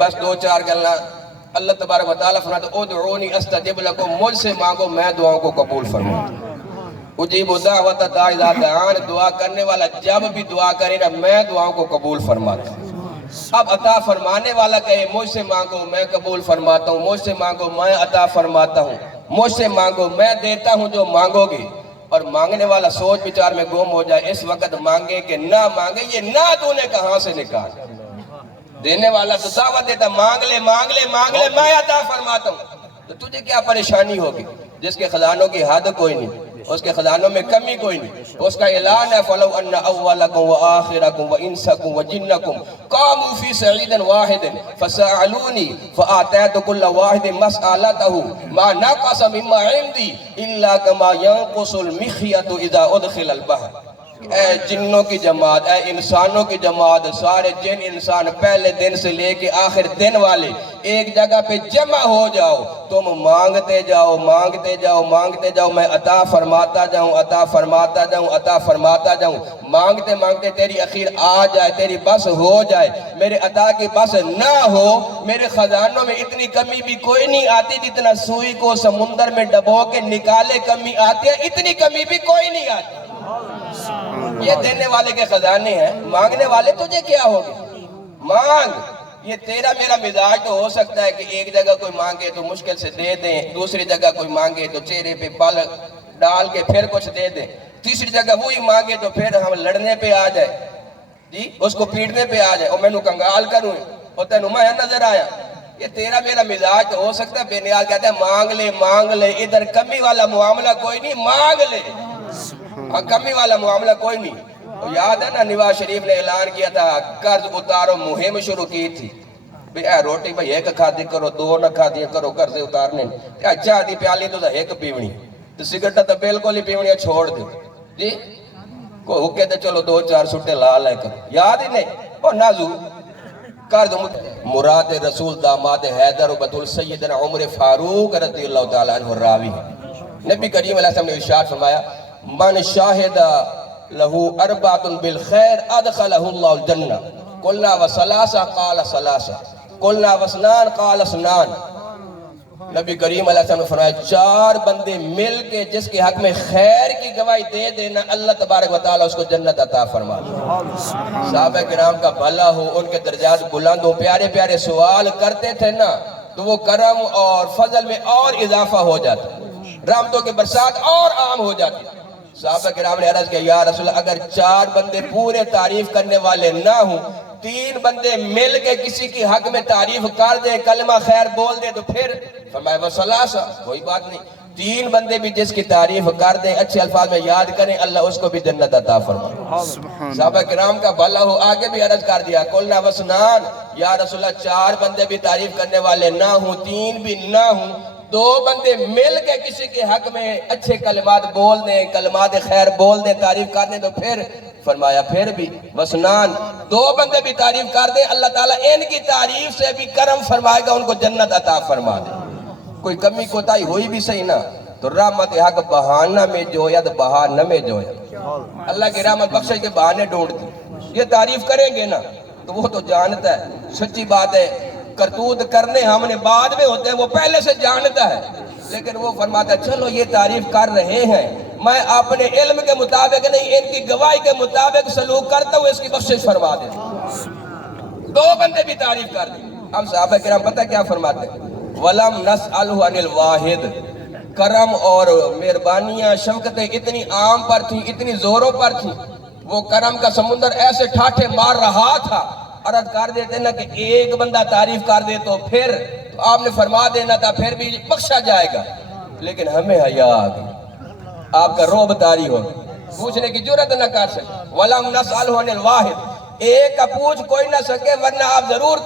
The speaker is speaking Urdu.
بس دو چار گلنا اللہ تبارک و تعالیٰ فرماتا ہے ادعونی استجب لکم، مجھ سے مانگو میں دعاؤں کو قبول فرماتا ہوں۔ اجیب دعوت الداعی اذا دعان، دعا کرنے والا جب بھی دعا کرے نا میں دعاؤں کو قبول فرماتا ہوں۔ اب عطا فرمانے والا کہے مجھ سے مانگو میں قبول فرماتا ہوں، مجھ سے مانگو میں عطا فرماتا ہوں، مجھ سے مانگو میں دیتا ہوں جو مانگو گے۔ اور مانگنے والا سوچ بچار میں گم ہو جائے، اس وقت مانگے کہ نہ مانگے، یہ نہ تو نے کہاں سے نکال۔ دینے والا تو دعوت دیتا مانگ لے مانگ لے مانگ لے میں عطا فرماتا ہوں، تو تجھے کیا پریشانی ہوگی؟ جس کے خزانوں کی حد کوئی نہیں، اس کے خزانوں میں کمی کوئی نہیں، اس کا اعلان ہے فَلَوْ أَنَّ أَوَّلَكُمْ وَآخِرَكُمْ وَإِنسَكُمْ وَجِنَّكُمْ قَامُوا فِي سَعِيدٍ وَاحِدٍ فَسَأَلُونِي فَآتَيْتُ كُلَّ وَاحِدٍ مَسْأَلَتَهُ مَا نَقَصَ مِمَّا عِندِي إِلَّا كَمَا يَنقُصُ الْمِخْيَطُ إِذَا أُدْخِلَ الْبَحْرَ۔ اے جنوں کی جماعت، اے انسانوں کی جماعت، سارے جن انسان پہلے دن سے لے کے آخر دن والے ایک جگہ پہ جمع ہو جاؤ، تم مانگتے جاؤ مانگتے جاؤ مانگتے جاؤ، میں عطا فرماتا جاؤں عطا فرماتا جاؤں عطا فرماتا جاؤں، مانگتے مانگتے تیری اخیر آ جائے، تیری بس ہو جائے، میرے عطا کی بس نہ ہو، میرے خزانوں میں اتنی کمی بھی کوئی نہیں آتی جتنا سوئی کو سمندر میں ڈبو کے نکالے کمی آتی ہے، اتنی کمی بھی کوئی نہیں آتی۔ یہ دینے والے کے خزانے ہیں، مانگنے والے تجھے کیا ہوگے؟ مانگ۔ یہ تیرا میرا مزاج تو ہو سکتا ہے کہ ایک جگہ کوئی مانگے تو مشکل سے دے دیں، دوسری جگہ کوئی مانگے تو چہرے پہ بال ڈال کے پھر کچھ دے دیں، تیسری جگہ وہی مانگے تو پھر ہم لڑنے پہ آ جائے، جی اس کو پیٹنے پہ آ جائے، اور میں نو کنگال کروں اور تینوں میں نظر آیا۔ یہ تیرا میرا مزاج تو ہو سکتا ہے، بے نیاز کہتا ہے مانگ لے، ادھر کمی والا معاملہ کوئی نہیں، مانگ لے، کمی والا معاملہ کوئی نہیں۔ تو یاد ہے نا نواز شریف نے اعلان کیا تھا قرض اتارو مہم شروع کی تھی، اے روٹی بھئی ایک کھادی کرو، دو نہ کھادی کرو، قرض اتارنے کیا چاہ دی پیالی تو ایک پیونی، تو سگرٹا تو بالکل ہی پیونیاں چھوڑ دے جی، کوئی حکے تو چلو دو چار سٹے لا لے کر، یاد ہی نہیں اور نازو قرض مراد رسول داماد حیدر بطول سیدنا عمر فاروق رضی اللہ تعالیٰ عنہ راوی ہے۔ نبی کریم علیہ السلام نے ارشاد فرمایا من شاہد لہو اربعۃ بالخیر ادخلہ اللہ الجنہ قلنا وثلاثہ قال ثلاثہ قلنا واثنان قال اثنان۔ نبی کریم علیہ السلام نے فرمایا چار بندے مل کے جس کے حق میں خیر کی گواہی دے دینا اللہ تبارک و تعالیٰ اس کو جنت عطا فرما۔ صحابہ کرام کا بھلا ہو، ان کے درجات بلند ہو، پیارے پیارے سوال کرتے تھے نا تو وہ کرم اور فضل میں اور اضافہ ہو جاتا، رحمتوں کے برسات اور عام ہو جاتی۔ صحابہ کرام نے عرض کیا یا رسول اللہ اگر چار بندے پورے تعریف کرنے والے نہ ہوں، تین بندے مل کے کسی کی حق میں تعریف کر دے، کلمہ خیر بول دے تو پھر فرمایا وثلاثہ، کوئی بات نہیں، تین بندے بھی جس کی تعریف کر دیں، اچھے الفاظ میں یاد کریں، اللہ اس کو بھی جنت عطا فرمائے۔ صحابہ کرام کا بھلا ہو، آگے بھی عرض کر دیا قلنا واثنان، یا رسول اللہ چار بندے بھی تعریف کرنے والے نہ ہوں، تین بھی نہ ہوں، دو بندے مل کے کسی کے حق میں اچھے کلمات بول دیں، کلمات خیر بول دیں، تعریف کر دیں تو پھر فرمایا پھر بھی وثنان، دو بندے بھی تعریف کر دیں، اللہ تعالیٰ ان کی تعریف سے بھی کرم فرمائے گا، ان کو جنت عطا فرما دے۔ کوئی کمی کوتاہی ہوئی بھی صحیح نا تو رحمت حق بہانہ میں جویا تو بہانہ میں جویا، اللہ کی رحمت بخشش کے بہانے ڈھونڈتی۔ یہ تعریف کریں گے نا تو وہ تو جانتا ہے، سچی بات ہے، کرتوت کرنے ہم نے بعد میں ہوتے ہیں، وہ پہلے سے جانتا ہے، لیکن وہ فرماتا ہے چلو یہ تعریف کر رہے ہیں، میں اپنے علم کے مطابق نہیں ان کی گواہی کے مطابق سلوک کرتا ہوں، اس کی بخشش فرما دے۔ دو بندے بھی تعریف کر دیں۔ اب صحابہ کرام پتہ کیا فرماتے ہیں وَلَمْ نَسْأَلْهُ عَنِ الْوَاحِدِ، کرم اور مہربانیاں شفقتیں اتنی عام پر تھیں، اتنی زوروں پر تھیں، وہ کرم کا سمندر ایسے ٹھاٹھے مار رہا تھا، عرض کر دیتے نا کہ ایک بندہ تعریف کر دے تو پھر تو آپ نے فرما دینا تھا پھر بھی بخشا جائے گا، لیکن ہمیں حیا آ گئی، آپ کا روب طاری ہو پوچھنے کی جرات نہ کر سکے۔ وَلَمْ نَسْأَلْهُ عَنِ الْوَاحِدِ، ایک کا پوچھ کوئی نہ سکے ورنہ آپ ضرور